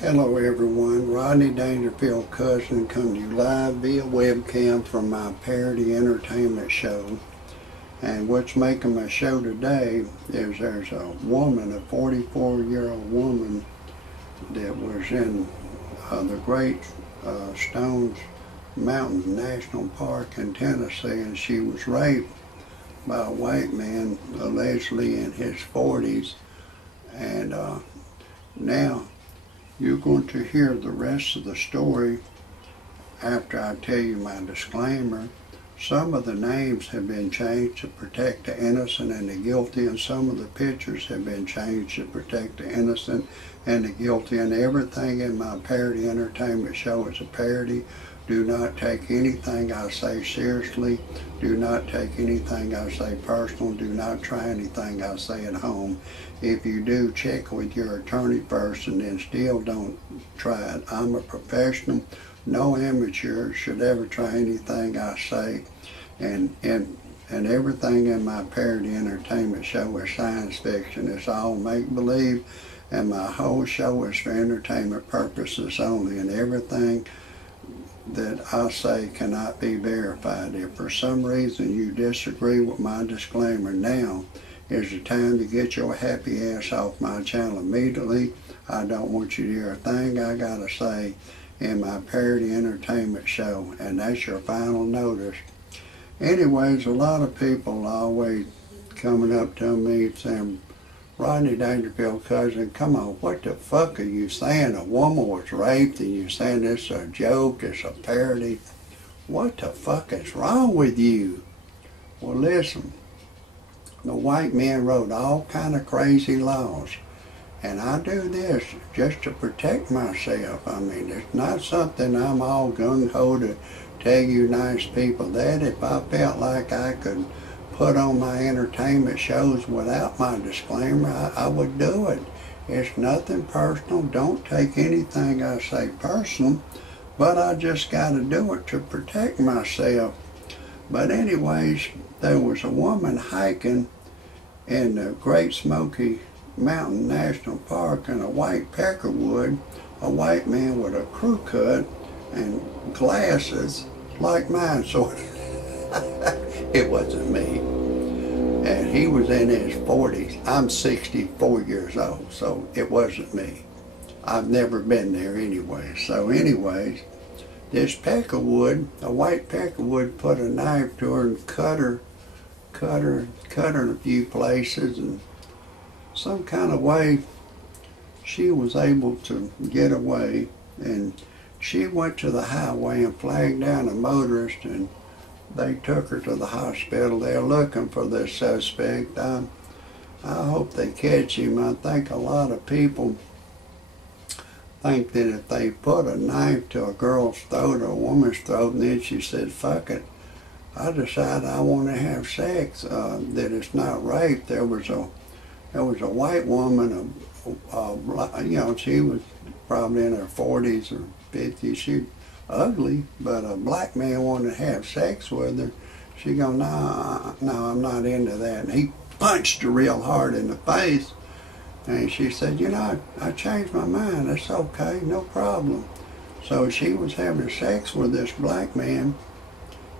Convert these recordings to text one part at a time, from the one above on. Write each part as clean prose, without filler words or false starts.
Hello everyone, Rodney Dangerfield cousin coming to you live via webcam from my parody entertainment show. And what's making my show today is there's a woman, a 44-year-old woman that was in the Great Stones Mountain National Park in Tennessee, and she was raped by a white man, allegedly in his 40s. And now you're going to hear the rest of the story after I tell you my disclaimer. Some of the names have been changed to protect the innocent and the guilty, and some of the pictures have been changed to protect the innocent and the guilty, and everything in my parody entertainment show is a parody. Do not take anything I say seriously. Do not take anything I say personal. Do not try anything I say at home. If you do, check with your attorney first, and then still don't try it. I'm a professional. No amateur should ever try anything I say. And everything in my parody entertainment show is science fiction. It's all make-believe, and my whole show is for entertainment purposes only, and everything that I say cannot be verified. If for some reason you disagree with my disclaimer, now is the time to get your happy ass off my channel immediately. I don't want you to hear a thing I gotta say in my parody entertainment show, and that's your final notice. Anyways, a lot of people always coming up to me saying, Rodney Dangerfield cousin, come on, what the fuck are you saying? A woman was raped and you're saying it's a joke, it's a parody? What the fuck is wrong with you? Well, listen, the white man wrote all kind of crazy laws, and I do this just to protect myself. I mean, it's not something I'm all gung-ho to tell you nice people that. If I felt like I could put on my entertainment shows without my disclaimer, I would do it. It's nothing personal. Don't take anything I say personal, but I just got to do it to protect myself. But anyways, there was a woman hiking in the Great Smoky Mountain National Park in a white peckerwood, a white man with a crew cut and glasses like mine, sort of. It wasn't me. And he was in his 40s. I'm 64 years old, so it wasn't me. I've never been there anyway. So anyways, this peckerwood, a white peckerwood, put a knife to her and cut her in a few places, and some kind of way she was able to get away. And she went to the highway and flagged down a motorist, and they took her to the hospital. They're looking for this suspect. I hope they catch him. I think a lot of people think that if they put a knife to a girl's throat or a woman's throat, and then she said, fuck it, I decide I want to have sex, that it's not rape. There was a white woman, you know, she was probably in her 40s or 50s. She ugly, but a black man wanted to have sex with her. She go, no, I'm not into that. And he punched her real hard in the face. And she said, you know, I changed my mind. It's okay, no problem. So she was having sex with this black man,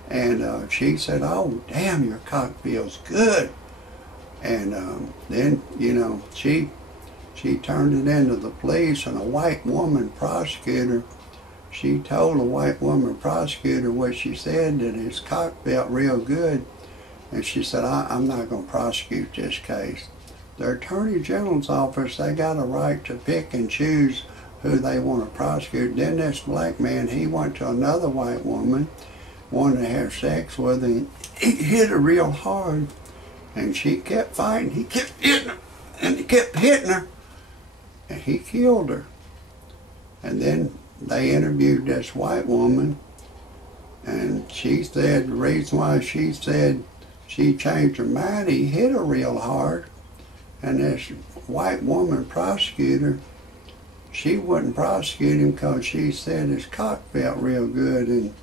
and she said, oh, damn, your cock feels good. And then, you know, she turned it into the police, and a white woman prosecutor, she told a white woman prosecutor what she said, that his cock felt real good. And she said, I'm not going to prosecute this case. The Attorney General's office, they got a right to pick and choose who they want to prosecute. Then this black man, he went to another white woman, wanted to have sex with her, and he hit her real hard. And she kept fighting. He kept hitting her, and he kept hitting her, and he killed her. And then they interviewed this white woman, and she said the reason why she said she changed her mind, he hit her real hard. And this white woman prosecutor, she wouldn't prosecute him because she said his cock felt real good. And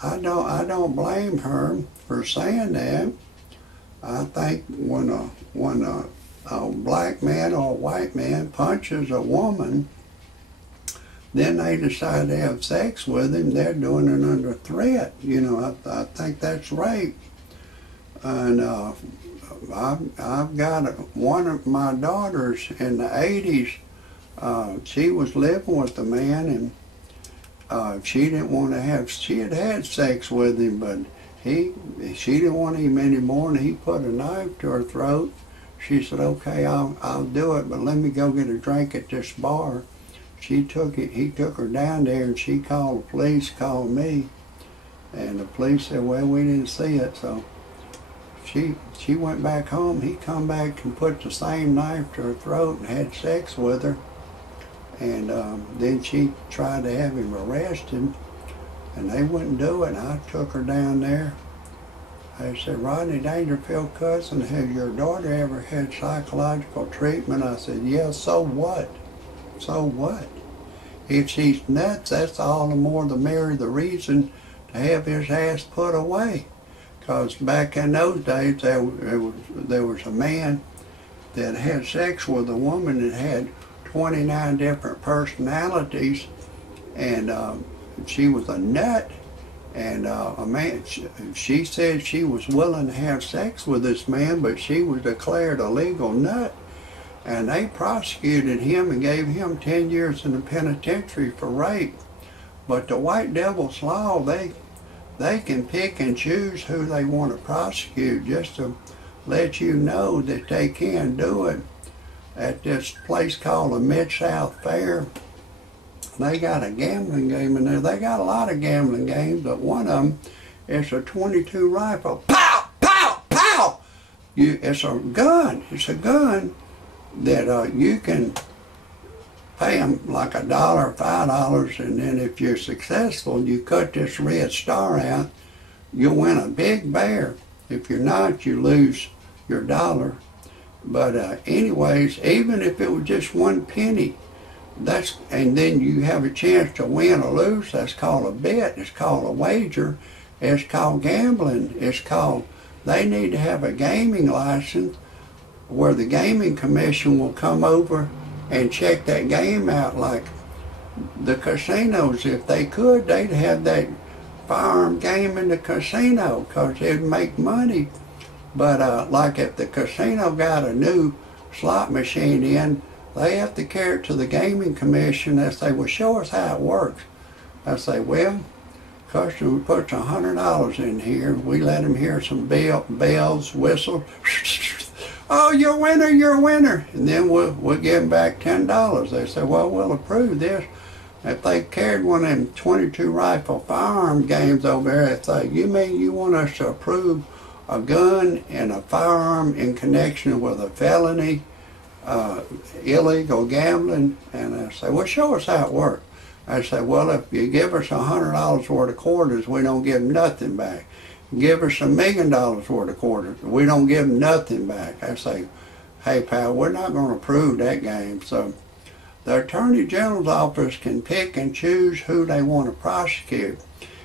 I don't blame her for saying that. I think when a black man or a white man punches a woman, then they decide to have sex with him. They're doing it under threat. You know, I think that's rape. And I've got one of my daughters in the 80s. She was living with a man, and she didn't want to have. She had had sex with him, but she didn't want him anymore, and he put a knife to her throat. She said, "Okay, I'll do it, but let me go get a drink at this bar." He took her down there, and she called the police, called me, and the police said, "Well, we didn't see it." So she went back home. He come back and put the same knife to her throat and had sex with her. And then she tried to have him arrested, and they wouldn't do it. I took her down there. I said, "Rodney Dangerfield, cousin, has your daughter ever had psychological treatment?" I said, "Yeah, so what? So what? If she's nuts, that's all the more the merrier the reason to have his ass put away." Because back in those days, there was a man that had sex with a woman that had 29 different personalities, and she was a nut. And a man, she said she was willing to have sex with this man, but she was declared a legal nut. And they prosecuted him and gave him 10 years in the penitentiary for rape. But the white devil's law, they can pick and choose who they want to prosecute, just to let you know that they can do it. At this place called the Mid-South Fair, they got a gambling game in there. They got a lot of gambling games, but one of them is a .22 rifle. Pow! Pow! Pow! It's a gun. It's a gun that you can pay them like $1 or $5, and then if you're successful, you cut this red star out, you'll win a big bear. If you're not, you lose your $1. But anyways, even if it was just 1 penny, and then you have a chance to win or lose, that's called a bet. It's called a wager. It's called gambling. They need to have a gaming license where the gaming commission will come over and check that game out. Like the casinos, if they could, they'd have that firearm game in the casino because it'd make money. But like if the casino got a new slot machine in, they have to carry it to the gaming commission. They say, "Well, show us how it works." I say, "Well, customer puts $100 in here. We let him hear some bells, whistles. Oh, you're a winner, you're a winner." And then we'll give them back $10. They say, "Well, we'll approve this." If they carried one of them .22 rifle firearm games over there, they say, "You mean you want us to approve a gun and a firearm in connection with a felony, illegal gambling?" And I say, "Well, show us how it works." I say, "Well, if you give us $100 worth of quarters, we don't give them nothing back. Give us $1 million worth of quarters, we don't give them nothing back." I say, "Hey, pal, we're not going to approve that game." So the Attorney General's office can pick and choose who they want to prosecute.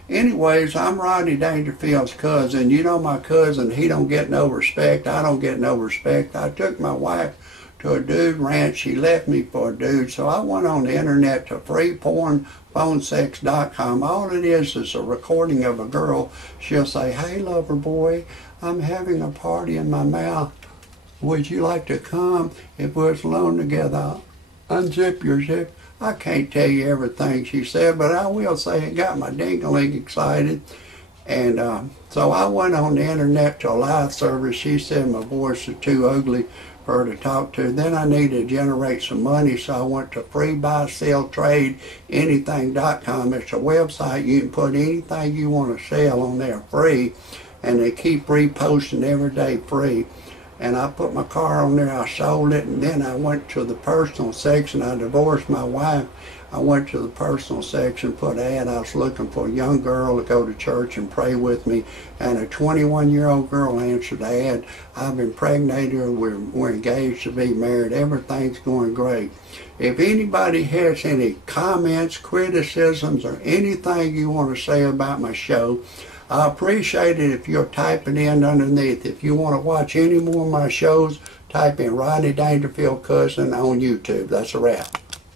Anyways, I'm Rodney Dangerfield's cousin. You know my cousin, he don't get no respect. I don't get no respect. I took my wife to a dude ranch. She left me for a dude. So I went on the internet to freepornphonesex.com. All it is a recording of a girl. She'll say, "Hey, lover boy, I'm having a party in my mouth. Would you like to come? If we was alone together, unzip your zip." I can't tell you everything she said, but I will say it got my ding-a-ling excited. And so I went on the internet to a live service. She said my voice is too ugly for her to talk to. Then I needed to generate some money, so I went to freebuyseltradeanything.com. It's a website. You can put anything you want to sell on there free, and they keep reposting every day free. And I put my car on there, I sold it, and then I went to the personal section. I divorced my wife. I went to the personal section, put an ad. I was looking for a young girl to go to church and pray with me. And a 21-year-old girl answered the ad. I've impregnated her. We're engaged to be married. Everything's going great. If anybody has any comments, criticisms, or anything you want to say about my show, I appreciate it if you'll type it in underneath. If you want to watch any more of my shows, type in Rodney Dangerfield Cousin on YouTube. That's a wrap.